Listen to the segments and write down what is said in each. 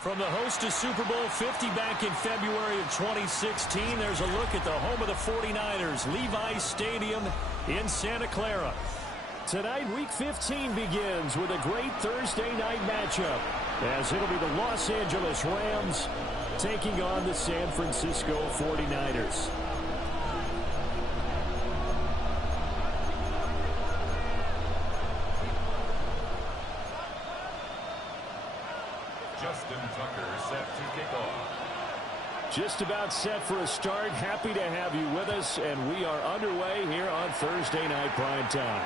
From the host to Super Bowl 50 back in February of 2016, there's a look at the home of the 49ers, Levi's Stadium in Santa Clara. Tonight, Week 15 begins with a great Thursday night matchup, as it'll be the Los Angeles Rams taking on the San Francisco 49ers. Justin Tucker set to kick off. Just about set for a start. Happy to have you with us, and we are underway here on Thursday Night Primetime.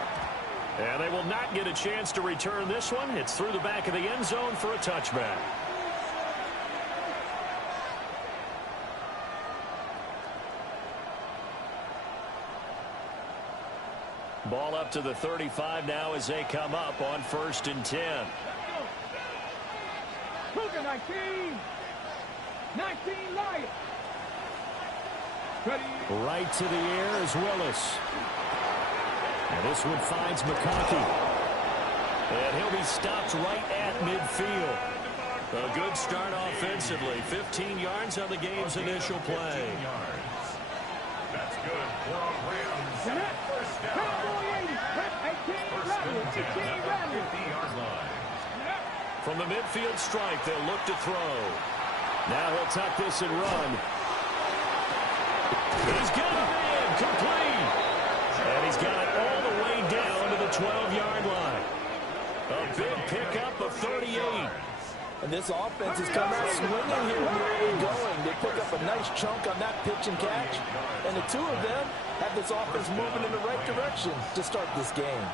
And they will not get a chance to return this one. It's through the back of the end zone for a touchback. Ball up to the 35 now as they come up on 1st and 10. 19 Lions. Ready. Right to the air is Willis. And this one finds McConkey. And he'll be stopped right at midfield. A good start offensively. 15 yards on the game's initial play. That's good for a Rams. First down. First and 10 at the 50-yard line. From the midfield stripe, they'll look to throw. Now he'll tuck this and run. He's got a man complete. And he's got it all the way down to the 12-yard line. A big pickup of 38. And this offense has come out swinging here when they're going. They pick up a nice chunk on that pitch and catch. And the two of them have this offense moving in the right direction to start this game.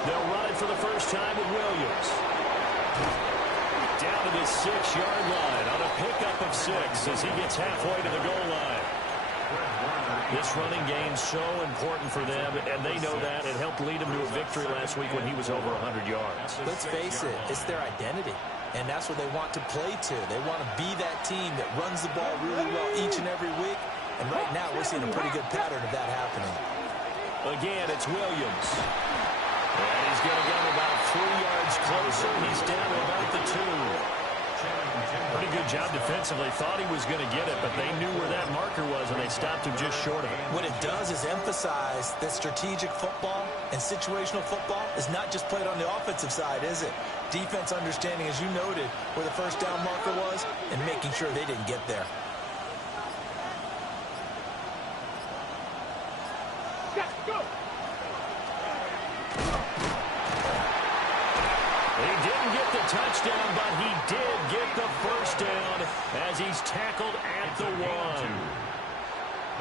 They'll run it for the first time with Williams. Down to the 6-yard line on a pickup of 6 as he gets halfway to the goal line. This running game's so important for them, and they know that. It helped lead him to a victory last week when he was over 100 yards. Let's face it, it's their identity, and that's what they want to play to. They want to be that team that runs the ball really well each and every week, and right now we're seeing a pretty good pattern of that happening. Again, it's Williams. And he's going to get him about 3 yards closer. He's down to about the 2. Pretty good job defensively. Thought he was going to get it, but they knew where that marker was, and they stopped him just short of it. What it does is emphasize that strategic football and situational football is not just played on the offensive side, is it? Defense understanding, as you noted, where the first down marker was and making sure they didn't get there. Go. He didn't get the touchdown, but he did get the first down as he's tackled at the 1.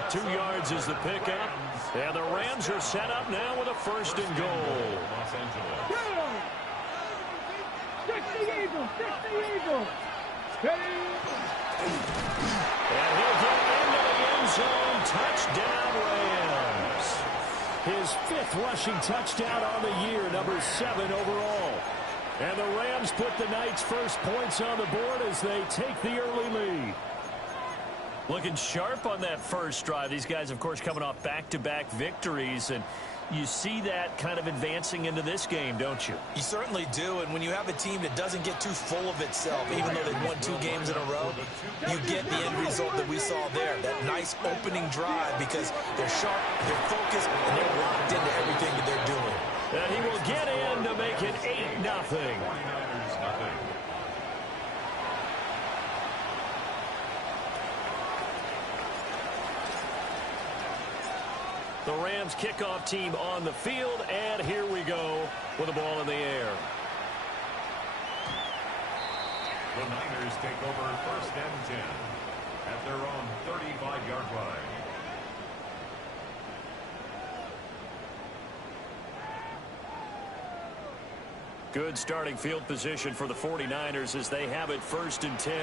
2 yards is the pickup, and the Rams are set up now with a 1st and goal. Los Angeles. Fix the Eagles. Ready. And he'll get into the end zone. Touchdown, Rams. His 5th rushing touchdown on the year, number 7 overall. And the Rams put the Knights' first points on the board as they take the early lead. Looking sharp on that first drive. These guys, of course, coming off back-to-back victories, and you see that kind of advancing into this game, don't you? You certainly do, and when you have a team that doesn't get too full of itself, even though they've won 2 games in a row, you get the end result that we saw there, that nice opening drive, because they're sharp, they're focused, and they're locked into everything that they're doing. And he will get in to make it 8-0. 49ers nothing. The Rams kickoff team on the field, and here we go with the ball in the air. The Niners take over 1st and 10 at their own 35-yard line. Good starting field position for the 49ers as they have it 1st and 10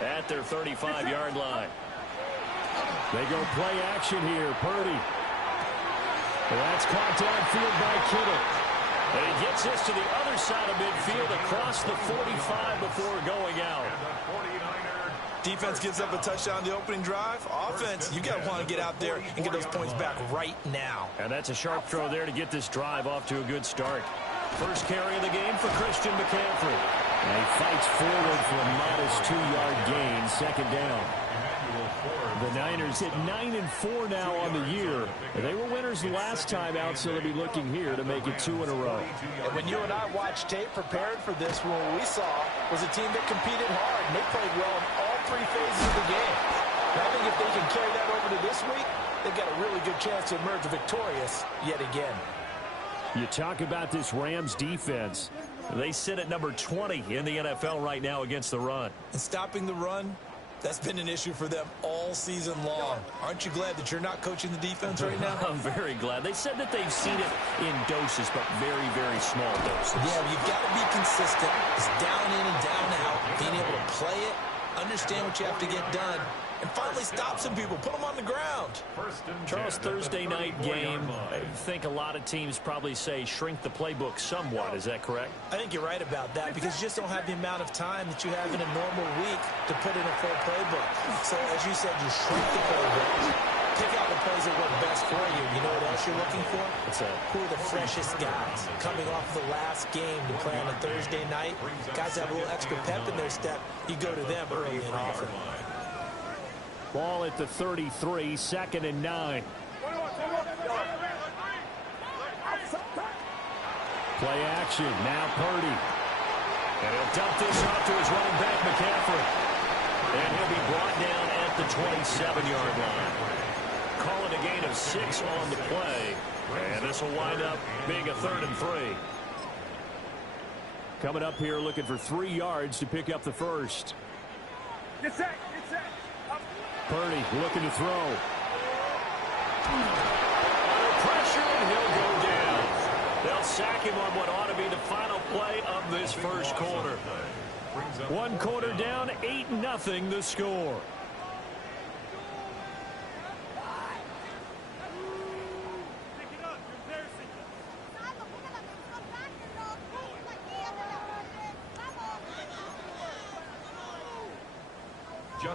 at their 35-yard line. They go play action here. Purdy. Well, that's caught downfield by Kittle. And he gets this to the other side of midfield across the 45 before going out. And the 49er Defense gives up a touchdown the opening drive. Offense, you got to want to get out there and get those points back right now. And that's a sharp throw there to get this drive off to a good start. First carry of the game for Christian McCaffrey. And he fights forward for a modest 2-yard gain, second down. The Niners hit 9-4 now on the year. They were winners last time out, so they'll be looking here to make it 2 in a row. And when you and I watched tape prepared for this, what we saw was a team that competed hard, and they played well in all 3 phases of the game. And I think if they can carry that over to this week, they've got a really good chance to emerge victorious yet again. You talk about this Rams defense. They sit at number 20 in the NFL right now against the run. And stopping the run, that's been an issue for them all season long. Aren't you glad that you're not coaching the defense right now? I'm very glad. They said that they've seen it in doses, but very, very small doses. Yeah, you've got to be consistent. It's down in and down out. Being able to play it, understand what you have to get done, and finally stop some people. Put them on the ground. Charles, Thursday night game, I think a lot of teams probably say shrink the playbook somewhat. Is that correct? I think you're right about that because you just don't have the amount of time that you have in a normal week to put in a full playbook. So, as you said, you shrink the playbook. Pick out the plays that work best for you. You know what else you're looking for? Who are the freshest guys coming off the last game to play on a Thursday night? Guys have a little extra pep in their step. You go to them early and often. Ball at the 33, 2nd and 9. Play action, now Purdy. And he'll dump this off to his running back, McCaffrey. And he'll be brought down at the 27-yard line. Call it a gain of 6 on the play. And this will wind up being a 3rd and 3. Coming up here looking for 3 yards to pick up the first. Get set. Purdy looking to throw. Under pressure, and he'll go down. They'll sack him on what ought to be the final play of this first quarter. 1 quarter down, 8-0 the score.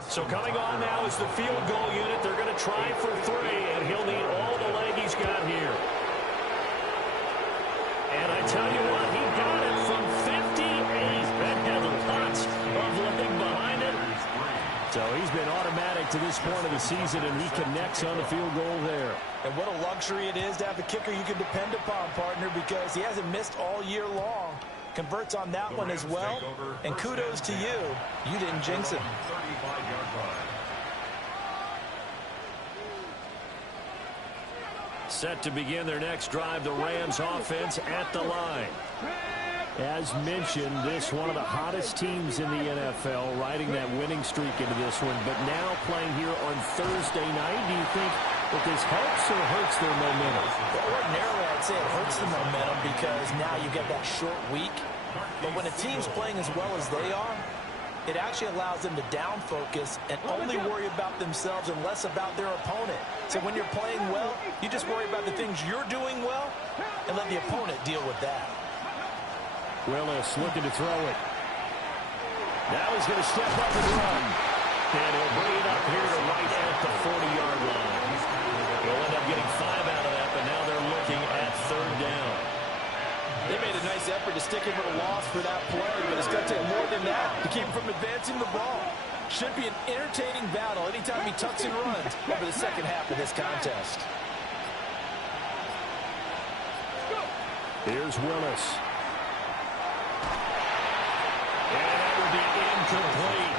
So coming on now is the field goal unit. They're going to try for 3, and he'll need all the leg he's got here. And I tell you what, he got it from 58. That had lots of leg behind it. So he's been automatic to this point of the season, and he connects on the field goal there. And what a luxury it is to have a kicker you can depend upon, partner, because he hasn't missed all year long. Converts on that one as well. And kudos to you. You didn't jinx him. Set to begin their next drive, the Rams offense at the line. As mentioned, this one of the hottest teams in the NFL, riding that winning streak into this one, but now playing here on Thursday night. Do you think that this helps or hurts their momentum? Well, ordinarily, I'd say it hurts the momentum because now you get that short week. But when a team's playing as well as they are, it actually allows them to down focus and only worry about themselves and less about their opponent. So when you're playing well, you just worry about the things you're doing well and let the opponent deal with that. Willis looking to throw it. Now he's going to step up and run. And he'll bring it up here to right at the 40-yard line. He'll end up getting 5 out of that, but now they're looking at 3rd down. They made a nice effort to stick him with a loss for that play, but it's going to take more than that to keep him from advancing the ball. Should be an entertaining battle anytime he tucks and runs over the second half of this contest. Here's Willis. And that will be incomplete.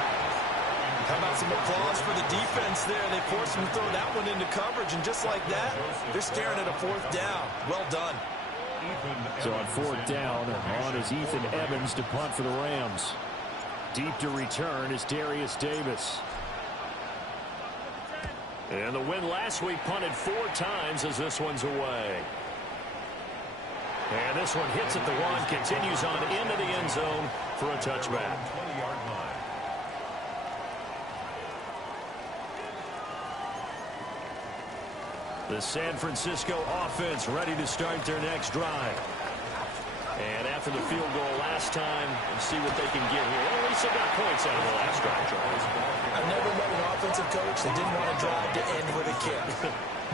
How about some applause for the defense there? They forced him to throw that one into coverage, and just like that, they're staring at a 4th down. Well done. So on 4th down, on is Ethan Evans to punt for the Rams. Deep to return is Darius Davis. And the win last week punted 4 times as this one's away. And this one hits at the 1, continues on into the end zone for a touchback. The San Francisco offense ready to start their next drive. And after the field goal last time, let's see what they can get here. At least they got points out of the last drive, Charles. I've never met an offensive coach that didn't want to drive to end with a kick.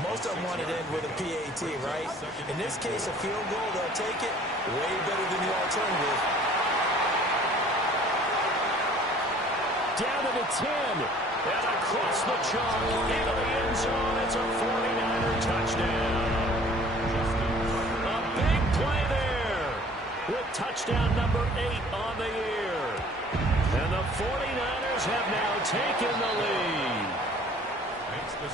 Most of them wanted to end with a PAT, right? In this case, a field goal, they'll take it. Way better than the alternative. Down to the 10. And across the chalk into the end zone. It's a 49er touchdown. A big play there with touchdown number 8 on the year. And the 49ers have now taken the lead.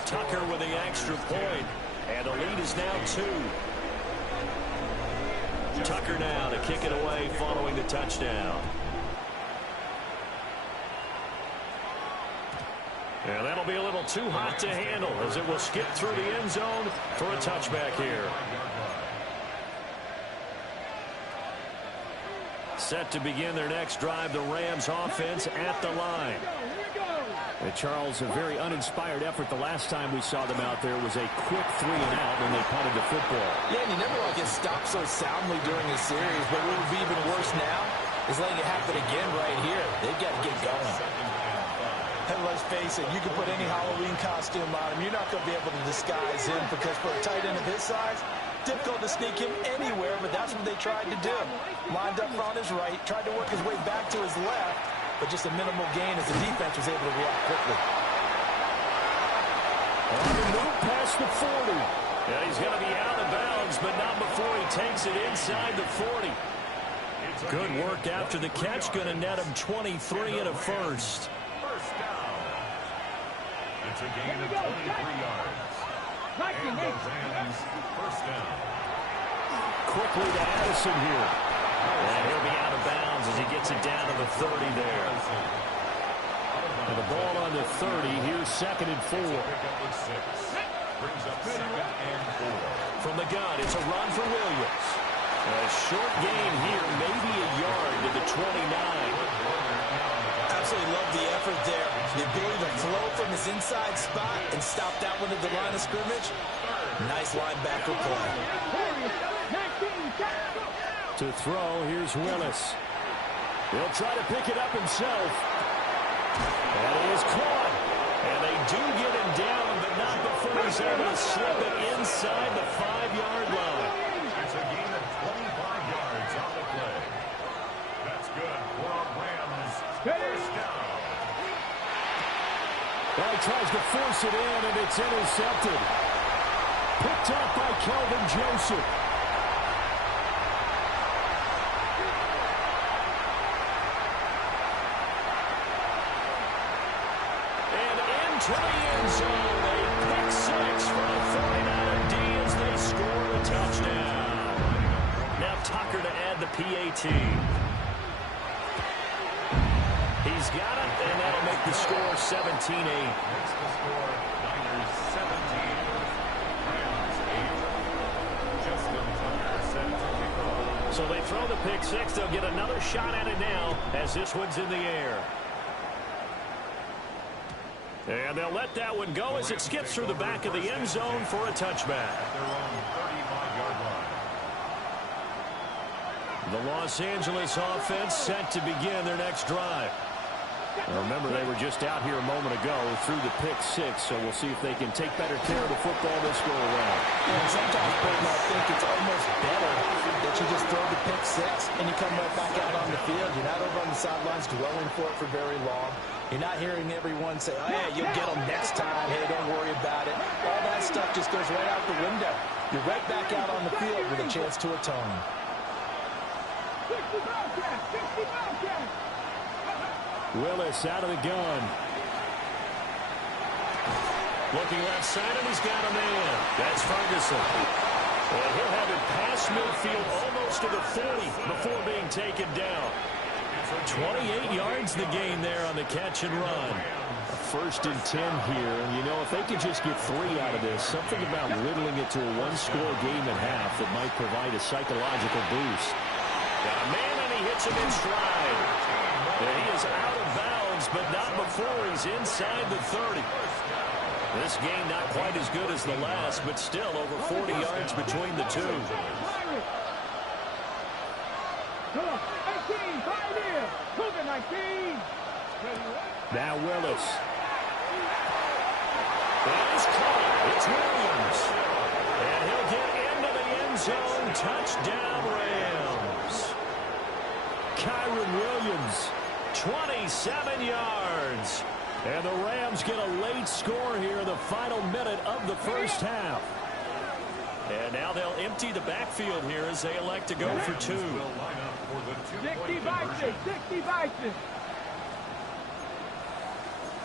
Tucker with the extra point. And the lead is now 2. Tucker now to kick it away following the touchdown. And that'll be a little too hot to handle as it will skip through the end zone for a touchback here. Set to begin their next drive, the Rams offense at the line. And Charles, a very uninspired effort the last time we saw them out there was a quick 3 and out when they punted the football. Yeah, and you never want to get stopped so soundly during a series, but what would be even worse now is letting it happen again right here. They've got to get going. And let's face it, you can put any Halloween costume on him. You're not going to be able to disguise him because for a tight end of his size, difficult to sneak him anywhere, but that's what they tried to do. Lined up on his right, tried to work his way back to his left, but just a minimal gain as the defense was able to react quickly. On the move past the 40. And he's going to be out of bounds, but not before he takes it inside the 40. Good work after the catch. Going to net him 23 and a first. It's a gain of 23 yards. And the Rams first down. Quickly to Addison here. And he'll be out of bounds as he gets it down to the 30 there. And the ball on the 30. Here's 2nd and 4. Brings up 2nd and 4. From the gun, it's a run for Williams. A short gain here, maybe a yard to the 29. Absolutely love the effort there. The ability to flow from his inside spot and stop that one at the line of scrimmage. Nice linebacker play. To throw, here's Willis. He'll try to pick it up himself. And it is caught. And they do get him down, but not before he's able to slip it inside the 5-yard line. It's a gain of 25 yards on the play. That's good for a Rams first down. Well, he tries to force it in, and it's intercepted. Picked up by Kelvin Joseph. And into the end zone, a pick 6 for the 49er D as they score a touchdown. Now Tucker to add the PAT. He's got it, and that'll make the score 17-8. Makes the score Niners 17, Rams 8. Justin Tucker set to kick off. So they throw the pick 6. They'll get another shot at it now as this one's in the air. And they'll let that one go as it skips through the back of the end zone for a touchback. At their own 35-yard line. The Los Angeles offense set to begin their next drive. Now remember, they were just out here a moment ago through the pick 6, so we'll see if they can take better care of the football this go around. And sometimes, Burton, I think it's almost better that you just throw the pick 6 and you come right back out on the field. You're not over on the sidelines dwelling for it for very long. You're not hearing everyone say, oh, yeah, you'll get them next time. Hey, don't worry about it. All that stuff just goes right out the window. You're right back out on the field with a chance to atone. 60 Bobcats, 60 Bobcats. Willis out of the gun. Looking left side, and he's got a man. That's Ferguson. And he'll have it past midfield almost to the 40 before being taken down. 28 yards the gain there on the catch and run. A 1st and 10 here, and you know, if they could just get 3 out of this, something about whittling it to a 1-score game at half that might provide a psychological boost. Got a man, and he hits him in stride. And he is out of bounds, but not before he's inside the 30. This game not quite as good as the last, but still over 40 yards between the two. Come on. 18, 5 here. Cougar 19. Now Willis. That is caught. It's Williams. And he'll get into the end zone. Touchdown, Rams. Kyren Williams, 27 yards. And the Rams get a late score here in the final minute of the first half. And now they'll empty the backfield here as they elect to go for two. 60 Bison, 60 Bison.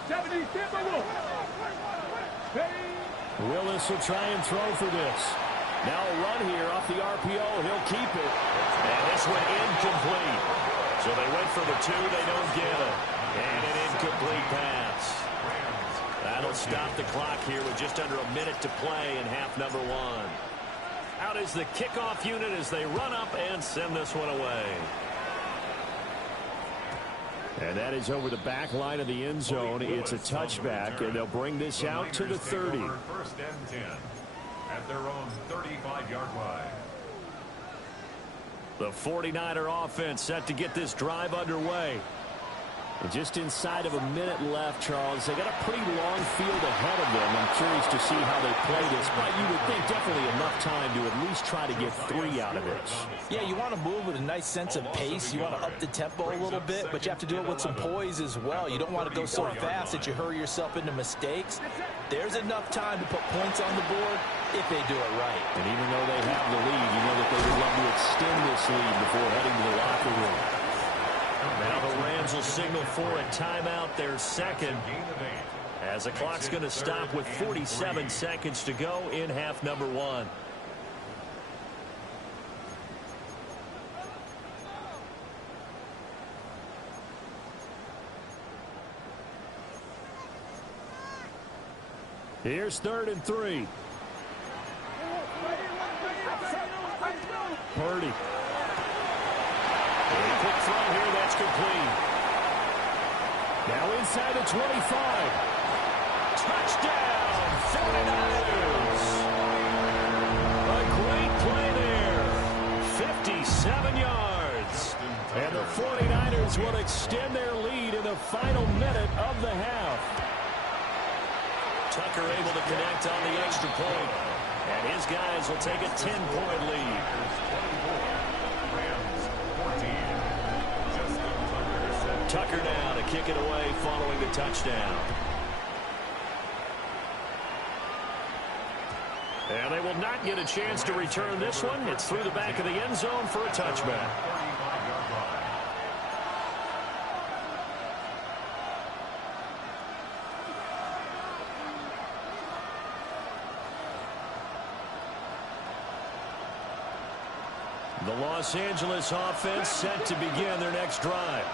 70 Timberwolves. Willis will try and throw for this. Now a run here off the RPO. He'll keep it. And this one incomplete. So they went for the two. They don't get it. And an incomplete pass. That'll stop the clock here with just under a minute to play in half number one. Out is the kickoff unit as they run up and send this one away. And that is over the back line of the end zone. It's a touchback, and they'll bring this out to the 30. First and 10 at their own 35-yard line. The 49er offense set to get this drive underway. And just inside of a minute left, Charles. They got a pretty long field ahead of them. I'm curious to see how they play this, but you would think definitely enough time to at least try to get 3 out of this. Yeah, you want to move with a nice sense of pace. You want to up the tempo a little bit, but you have to do it with some poise as well. You don't want to go so fast that you hurry yourself into mistakes. There's enough time to put points on the board if they do it right. And even though they have the lead, you know that they would love to extend this lead before heading to the locker room. Now the Rams will signal for a timeout, their second, as the clock's going to stop with 47 seconds to go in half number one. Here's 3rd and 3. Purdy. A quick throw here, that's complete. Now inside the 25. Touchdown, 49ers. A great play there. 57 yards. And the 49ers will extend their lead in the final minute of the half. Tucker able to connect on the extra point. And his guys will take a 10-point lead. Tucker now to kick it away following the touchdown. And they will not get a chance to return this one. It's through the back of the end zone for a touchback. The Los Angeles offense set to begin their next drive.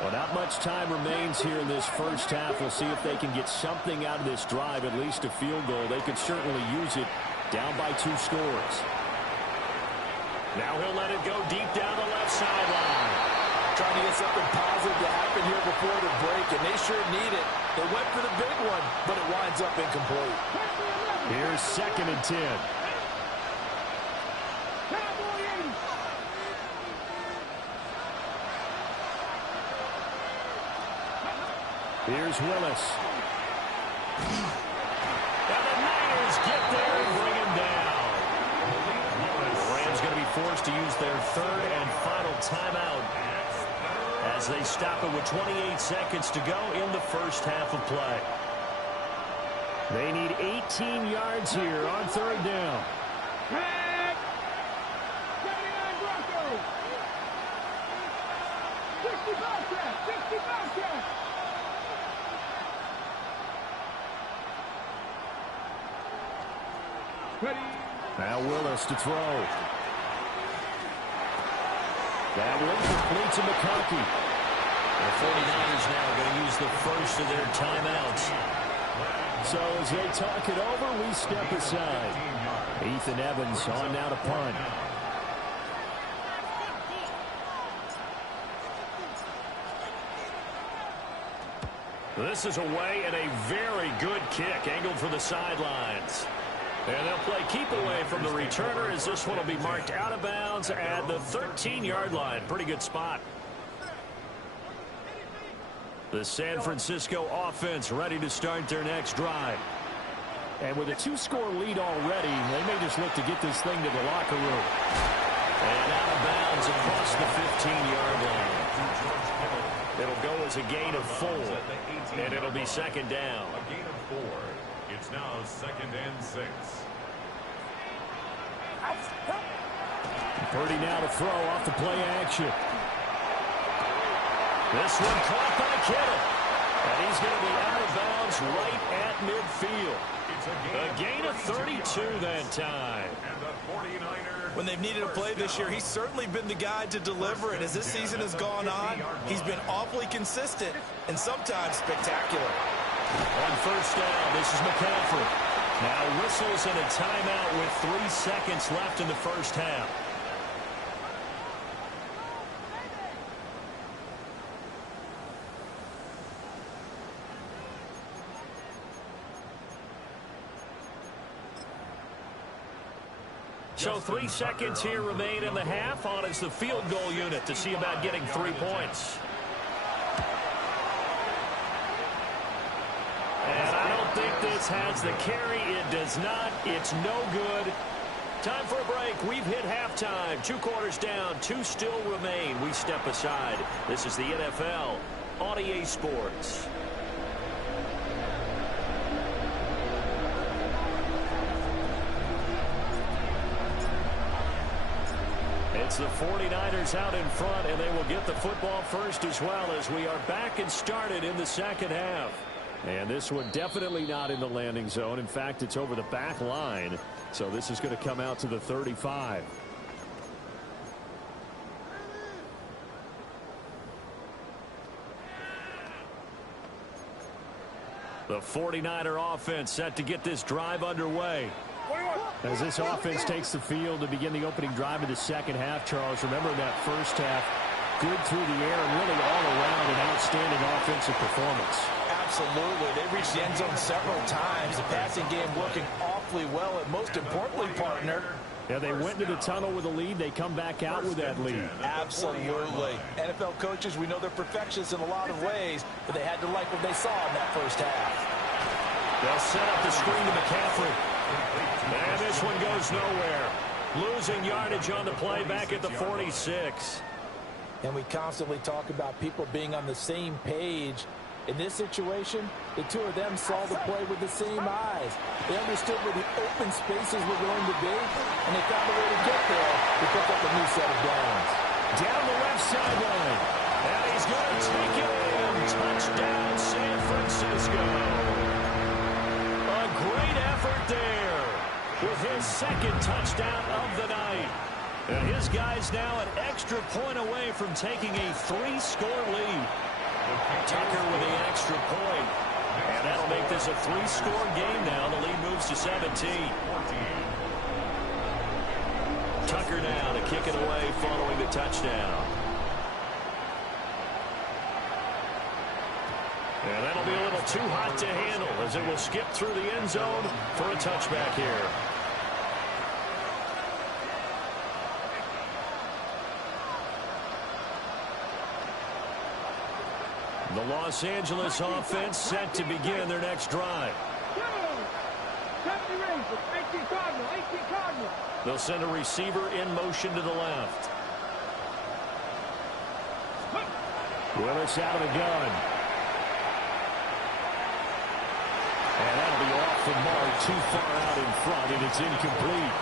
Well, not much time remains here in this first half. We'll see if they can get something out of this drive, at least a field goal. They could certainly use it down by 2 scores. Now he'll let it go deep down the left sideline. Trying to get something positive to happen here before the break, and they sure need it. They went for the big one, but it winds up incomplete. Here's 2nd and 10. Here's Willis. And the Niners get there and bring him down. The Rams going to be forced to use their 3rd and final timeout as they stop it with 28 seconds to go in the first half of play. They need 18 yards here on 3rd down. 79 Broncos. 60 Bobcats. 60 Bobcats. Now Willis to throw. That one complete to McConkey. The 49ers now going to use the first of their timeouts. So as they talk it over, we step aside. Ethan Evans on now to punt. This is away and a very good kick angled for the sidelines. And they'll play keep away from the returner as this one will be marked out of bounds at the 13-yard line. Pretty good spot. The San Francisco offense ready to start their next drive. And with a 2-score lead already, they may just look to get this thing to the locker room. And out of bounds across the 15-yard line. It'll go as a gain of 4, and it'll be second down. A gain of 4. It's now 2nd and 6. Purdy now to throw off the play action. This one caught by Kittle. And he's going to be out of bounds right at midfield. A gain of 32 that time. And the 49ers. When they've needed a play this year, he's certainly been the guy to deliver. And as this season has gone on, he's been awfully consistent and sometimes spectacular. On first down, this is McCaffrey. Now whistles and a timeout with 3 seconds left in the first half. So 3 seconds here remain in the half. On is the field goal unit to see about getting 3 points. And I don't think this has the carry. It does not. It's no good. Time for a break. We've hit halftime. 2 quarters down. 2 still remain. We step aside. This is the NFL on EA Sports. It's the 49ers out in front, and they will get the football first as well as we are back and started in the second half. And this one definitely not in the landing zone. In fact, it's over the back line. So this is going to come out to the 35. The 49er offense set to get this drive underway. As this offense takes the field to begin the opening drive of the second half, Charles, remember in that first half, good through the air and really all around an outstanding offensive performance. Absolutely. They've reached the end zone several times. The passing game working awfully well. And most importantly, partner, yeah, they went into the tunnel with a lead. They come back out with that lead. Absolutely. NFL coaches, we know they're perfectionists in a lot of ways, but they had to like what they saw in that first half. They'll set up the screen to McCaffrey. And this one goes nowhere. Losing yardage on the play back at the 46. And we constantly talk about people being on the same page. In this situation, the two of them saw the play with the same eyes. They understood where the open spaces were going to be, and they found a way to get there to pick up a new set of downs. Down the left sideline. And he's going to take it in. Touchdown, San Francisco. A great effort there with his second touchdown of the night. And his guys now an extra point away from taking a 3-score lead. Tucker with the extra point. And that'll make this a 3-score game now. The lead moves to 17. Tucker now to kick it away following the touchdown. And that'll be a little too hot to handle as it will skip through the end zone for a touchback here. The Los Angeles offense set to begin their next drive. They'll send a receiver in motion to the left. Willis out of the gun. And that'll be off the mark, too far out in front, and it's incomplete.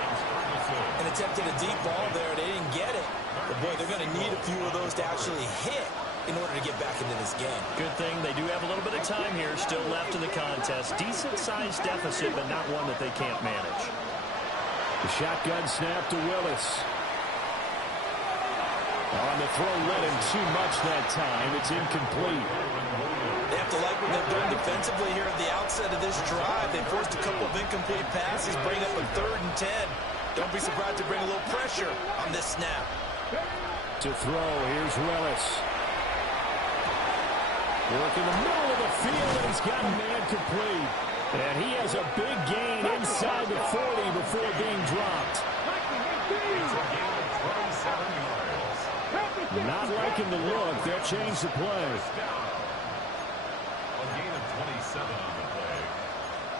An attempt at a deep ball there. They didn't get it. But, boy, they're going to need a few of those to actually hit in order to get back into this game. Good thing they do have a little bit of time here still left in the contest. Decent-sized deficit, but not one that they can't manage. The shotgun snap to Willis. On the throw, led him too much that time. It's incomplete. They have to like what they've done defensively here at the outset of this drive. They forced a couple of incomplete passes, bring up a 3rd and 10. Don't be surprised to bring a little pressure on this snap. To throw, here's Willis. Work in the middle of the field, and he's got a man complete. And he has a big gain inside the 40 before being dropped. It's a gain of 27 yards. Not liking the look. They'll change the play. First down. A gain of 27 on the play.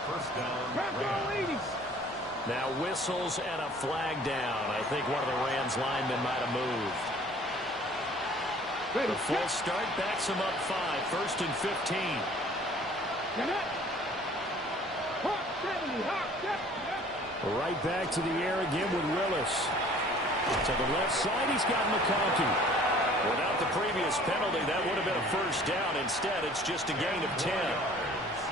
First down. Rams. Now whistles and a flag down. I think one of the Rams linemen might have moved. The full start backs him up 5. First and 15. Right back to the air again with Willis. To the left side, he's got McConkey. Without the previous penalty, that would have been a first down. Instead, it's just a gain of 10.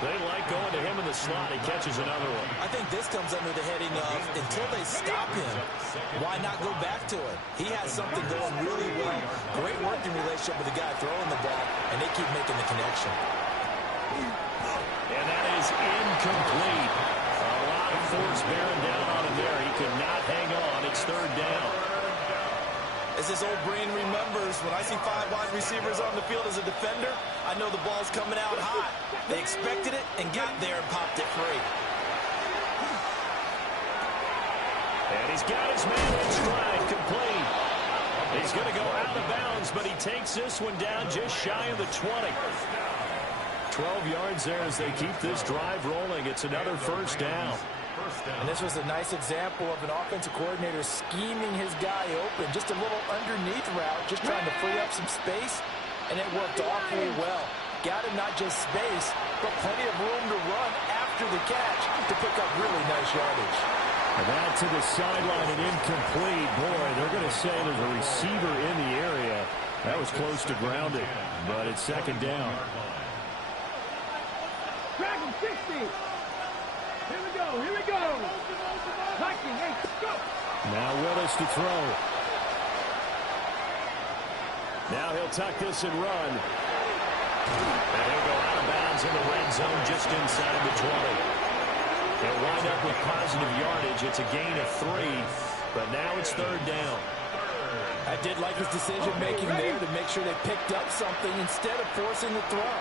They like going to him in the slot. He catches another one. I think this comes under the heading of until they stop him, why not go back to it? He has something going really well. Great working relationship with the guy throwing the ball, and they keep making the connection. And that is incomplete. A lot of force bearing down on him there. He could not hang on. It's third down. As his old brain remembers, when I see 5 wide receivers on the field as a defender, I know the ball's coming out hot. They expected it and got there and popped it free. And he's got his man in stride, complete. He's going to go out of bounds, but he takes this one down just shy of the 20. 12 yards there as they keep this drive rolling. It's another first down. And this was a nice example of an offensive coordinator scheming his guy open. Just a little underneath route, just trying to free up some space, and it worked awfully well. Got him not just space, but plenty of room to run after the catch to pick up really nice yardage. And that to the sideline and incomplete. Boy, they're going to say there's a receiver in the area. That was close to grounded, but it's second down. Dragon 60. Here we go. Here we go. Viking, hey, go. Now Willis to throw. Now he'll tuck this and run. And he'll go out of bounds in the red zone just inside the 20. They'll wind up with positive yardage. It's a gain of 3, but now it's third down. I did like his decision-making there to make sure they picked up something instead of forcing the throw.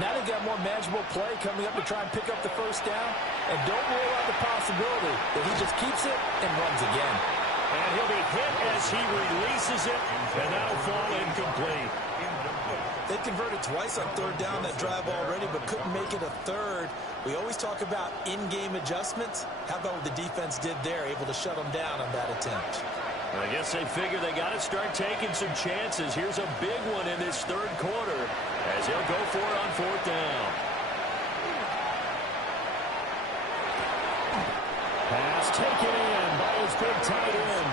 Now they've got more manageable play coming up to try and pick up the first down. And don't rule out the possibility that he just keeps it and runs again. And he'll be hit as he releases it, and that'll fall incomplete. They converted twice on third down that drive already, but couldn't make it a third. We always talk about in-game adjustments. How about what the defense did there, able to shut them down on that attempt? I guess they figure they got to start taking some chances. Here's a big one in this third quarter as he'll go for it on fourth down. Pass taken in by his big tight end.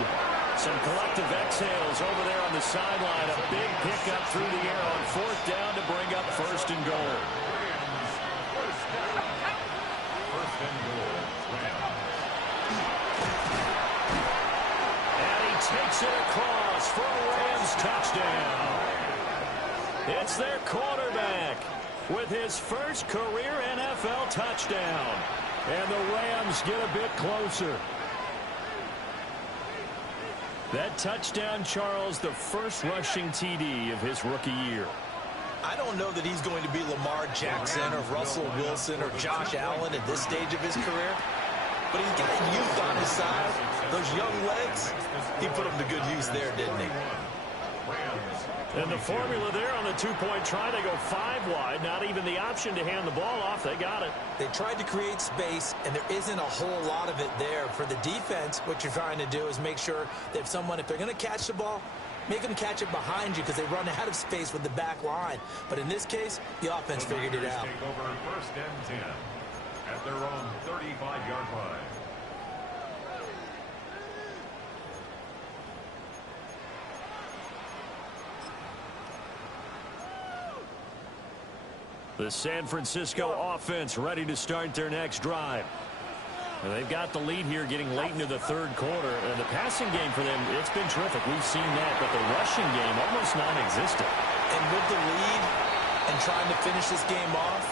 Some collective exhales over there on the sideline. A big pickup through the air on fourth down to bring up first and goal. First and goal. Takes it across for a Rams touchdown. It's their quarterback with his first career NFL touchdown. And the Rams get a bit closer. That touchdown, Charles, the first rushing TD of his rookie year. I don't know that he's going to be Lamar Jackson or Russell Wilson or Josh Allen at this stage of his career. But he's got youth on his side. Those young legs, he put them to good use there, didn't he? And the formula there on the two-point try, they go 5 wide. Not even the option to hand the ball off. They got it. They tried to create space, and there isn't a whole lot of it there. For the defense, what you're trying to do is make sure that if they're going to catch the ball, make them catch it behind you because they run out of space with the back line. But in this case, the offense figured it out. Take over first and 10 at their own 35-yard line. The San Francisco offense ready to start their next drive. And they've got the lead here getting late into the third quarter. And the passing game for them, it's been terrific. We've seen that, but the rushing game almost non-existent. And with the lead and trying to finish this game off,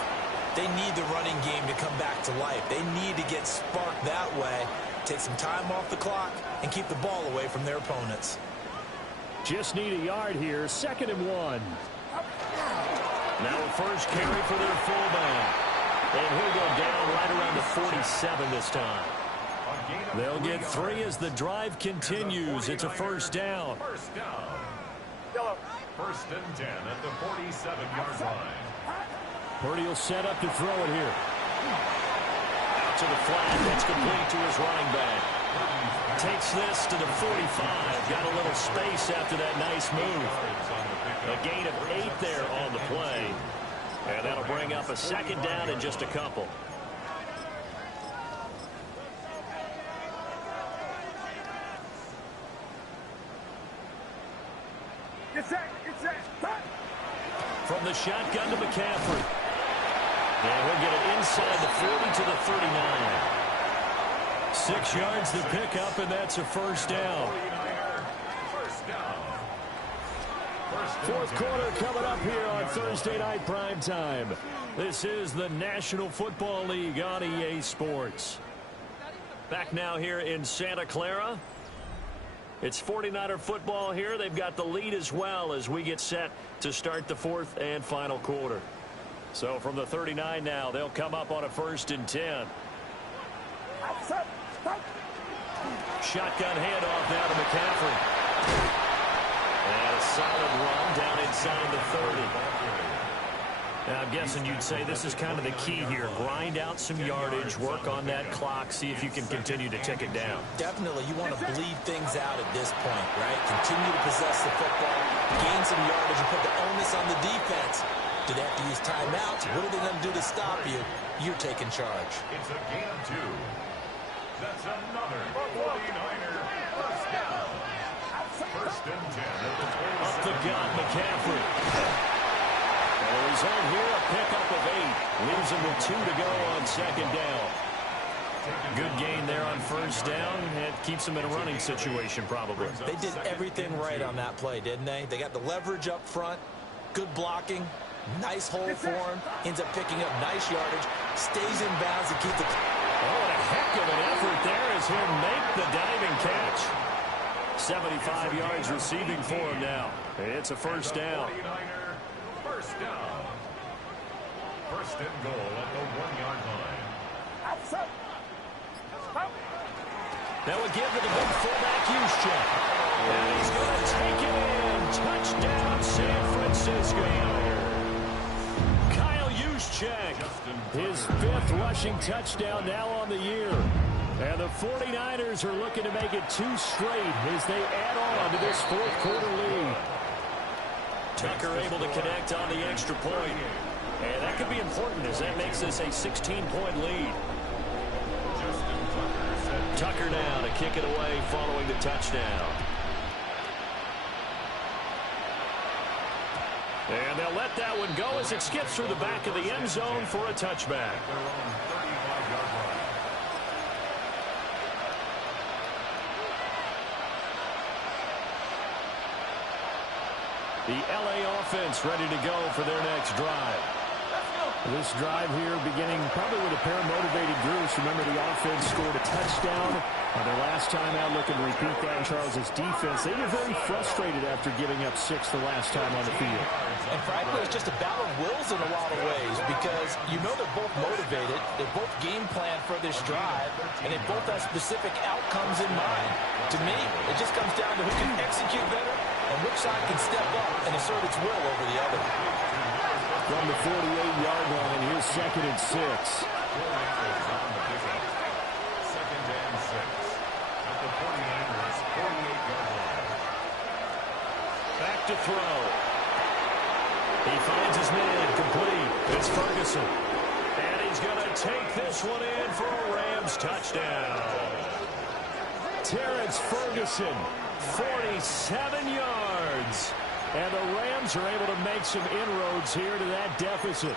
they need the running game to come back to life. They need to get sparked that way, take some time off the clock, and keep the ball away from their opponents. Just need a yard here. 2nd and 1. Now a first carry for their fullback. And he'll go down right around the 47 this time. They'll get 3 as the drive continues. It's a first down. First down. First and 10 at the 47-yard line. Purdy will set up to throw it here. Out to the flat. That's complete to his running back. Takes this to the 45. Got a little space after that nice move. A gain of 8 there on the play. And that'll bring up a second down in just a couple. From the shotgun to McCaffrey. And he'll get it inside the 40 to the 39. 6 yards to pick up, and that's a first down. Fourth quarter coming up here on Thursday Night Primetime. This is the National Football League on EA Sports. Back now here in Santa Clara. It's 49er football here. They've got the lead as well as we get set to start the fourth and final quarter. So from the 39 now, they'll come up on a 1st and 10. Shotgun handoff now to McCaffrey. And a solid run down inside the 30. Now, I'm guessing you'd say this is kind of the key here. Grind out some yardage, work on that clock, see if you can continue to tick it down. Definitely, you want to bleed things out at this point, right? Continue to possess the football, gain some yardage, and put the onus on the defense. Do they have to use timeouts? What are they going to do to stop you? You're taking charge. It's a gain of 2. That's another 49er first down. First and 10 at the 27. Up the gut, McCaffrey. The result here, a pickup of 8. Leaves him with 2 to go on second down. Good gain there on first down. It keeps him in a running situation, probably. They did everything right on that play, didn't they? They got the leverage up front, good blocking, nice hole for him, ends up picking up nice yardage, stays in bounds to keep the... Oh, what a heck of an effort there as he'll make the diving catch. 75 yards receiving for him now. It's a first down. First down. First and goal at the 1-yard line. That would give to the big fullback Juszczyk. And he's going to take it in. Touchdown, San Francisco. Kyle Juszczyk, his 5th rushing touchdown now on the year. And the 49ers are looking to make it 2 straight as they add on to this fourth quarter lead. Tucker able to connect on the extra point. And that could be important as that makes this a 16-point lead. Tucker now to kick it away following the touchdown. And they'll let that one go as it skips through the back of the end zone for a touchback. The LA offense ready to go for their next drive. This drive here beginning probably with a pair of motivated groups. Remember, the offense scored a touchdown on their last time out, looking to repeat that in Charles' defense. They were very frustrated after giving up 6 the last time on the field. And frankly, it's just a battle of wills in a lot of ways because you know they're both motivated, they're both game planned for this drive, and they both have specific outcomes in mind. To me, it just comes down to who can execute better and which side can step up and assert its will over the other. From the 48-yard line, here's 2nd and 6. Second and 6 at the 49ers 48-yard line. Back to throw. He finds his man complete. It's Ferguson. And he's going to take this one in for a Rams touchdown. Terrence Ferguson, 47 yards. And the Rams are able to make some inroads here to that deficit.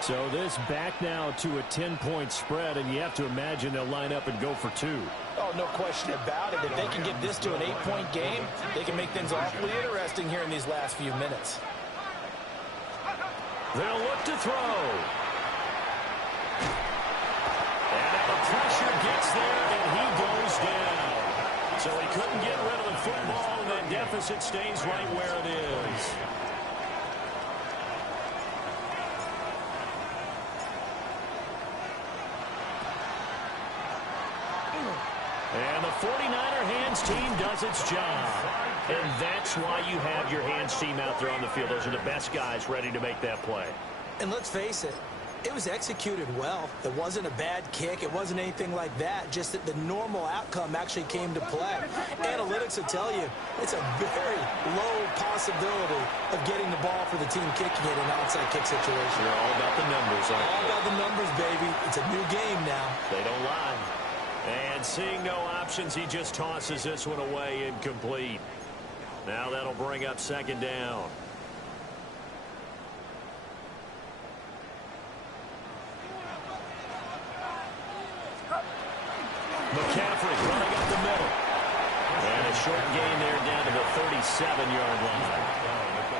So this back now to a 10-point spread, and you have to imagine they'll line up and go for 2. Oh, no question about it. If they can get this to an 8-point game, they can make things awfully interesting here in these last few minutes. They'll look to throw. And the pressure gets there, and he goes down. So he couldn't get rid of the football, and that deficit stays right where it is. 49er hands team does its job. And that's why you have your hands team out there on the field. Those are the best guys ready to make that play. And let's face it, it was executed well. It wasn't a bad kick. It wasn't anything like that. Just that the normal outcome actually came to play. Analytics will tell you it's a very low possibility of getting the ball for the team kicking it in an onside kick situation. They're all about the numbers, aren't they? All about the numbers, baby. It's a new game now. They don't lie. And seeing no options, he just tosses this one away incomplete. Now that'll bring up second down. McCaffrey running up the middle. And a short gain there down to the 37-yard line.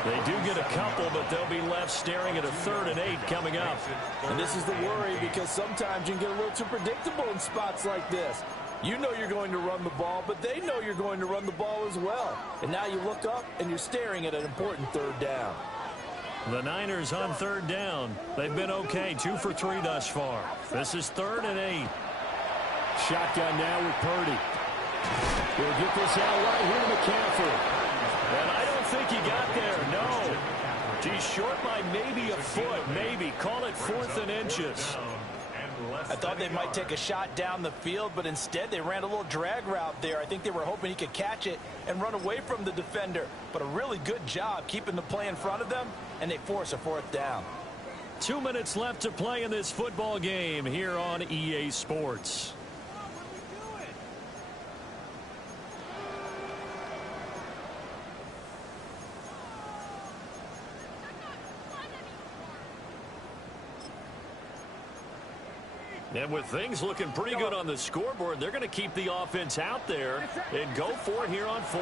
They do get a couple, but they'll be left staring at a 3rd and 8 coming up. And this is the worry, because sometimes you can get a little too predictable in spots like this. You know you're going to run the ball, but they know you're going to run the ball as well. And now you look up, and you're staring at an important 3rd down. The Niners on 3rd down. They've been okay, 2 for 3 thus far. This is 3rd and 8. Shotgun now with Purdy. He'll get this out right here to McCaffrey. And I don't think he got there, no. He's short by maybe a foot, maybe. Call it 4th and inches. I thought they might take a shot down the field, but instead they ran a little drag route there. I think they were hoping he could catch it and run away from the defender. But a really good job keeping the play in front of them, and they force a 4th down. 2 minutes left to play in this football game here on EA Sports. And with things looking pretty good on the scoreboard, they're going to keep the offense out there and go for it here on 4th.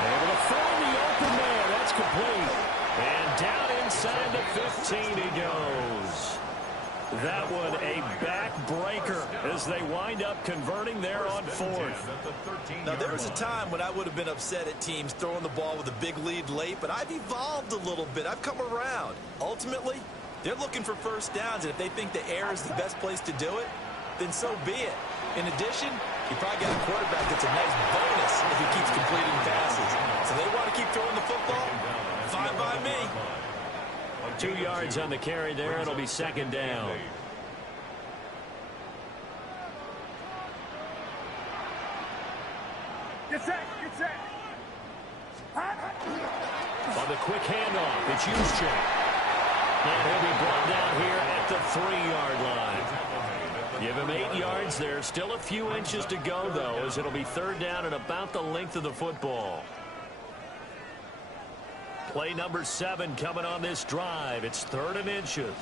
Able to find the open man. That's complete. And down inside the 15 he goes. That one a backbreaker as they wind up converting there on 4th. Now, there was a time when I would have been upset at teams throwing the ball with a big lead late, but I've evolved a little bit. I've come around. Ultimately, they're looking for 1st downs, and if they think the air is the best place to do it, then so be it. In addition, you probably got a quarterback that's a nice bonus if he keeps completing passes. So they want to keep throwing the football? Fine by me. 2 yards on the carry there. It'll be 2nd down. Get set, get set. On the quick handoff, it's Juszczyk. And he'll be brought down here at the 3-yard line. Give him 8 yards there. Still a few inches to go, though, as it'll be 3rd down and about the length of the football. Play number 7 coming on this drive. It's 3rd and inches.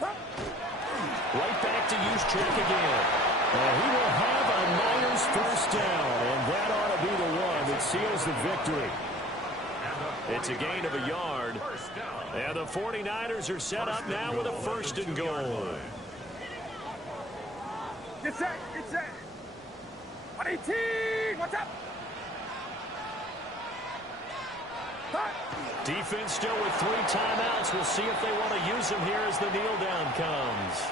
Right back to Juszczyk again. He will have a Niners 1st down, and that ought to be the one that seals the victory. It's a gain of a yard. And the 49ers are set up now with a 1st and goal. Get set, get set. 118, what's up? Defense still with 3 timeouts. We'll see if they want to use them here as the kneel down comes.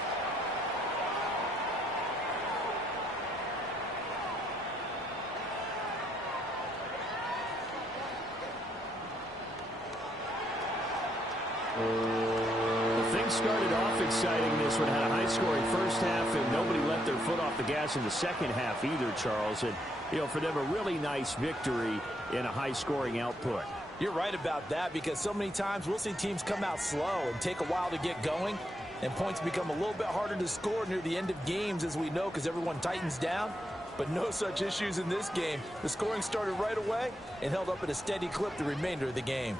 Things started off exciting. This one had a high-scoring first half, and nobody let their foot off the gas in the second half either, Charles. And, you know, for them, a really nice victory in a high-scoring output. You're right about that, because so many times we'll see teams come out slow and take a while to get going, and points become a little bit harder to score near the end of games, as we know, because everyone tightens down. But no such issues in this game. The scoring started right away and held up at a steady clip the remainder of the game.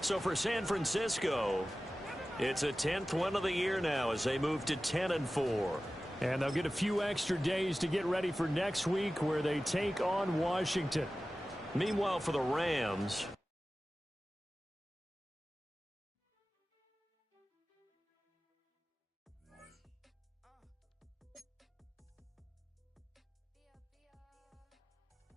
So for San Francisco, it's a 10th win of the year now as they move to 10-4. And they'll get a few extra days to get ready for next week where they take on Washington. Meanwhile, for the Rams,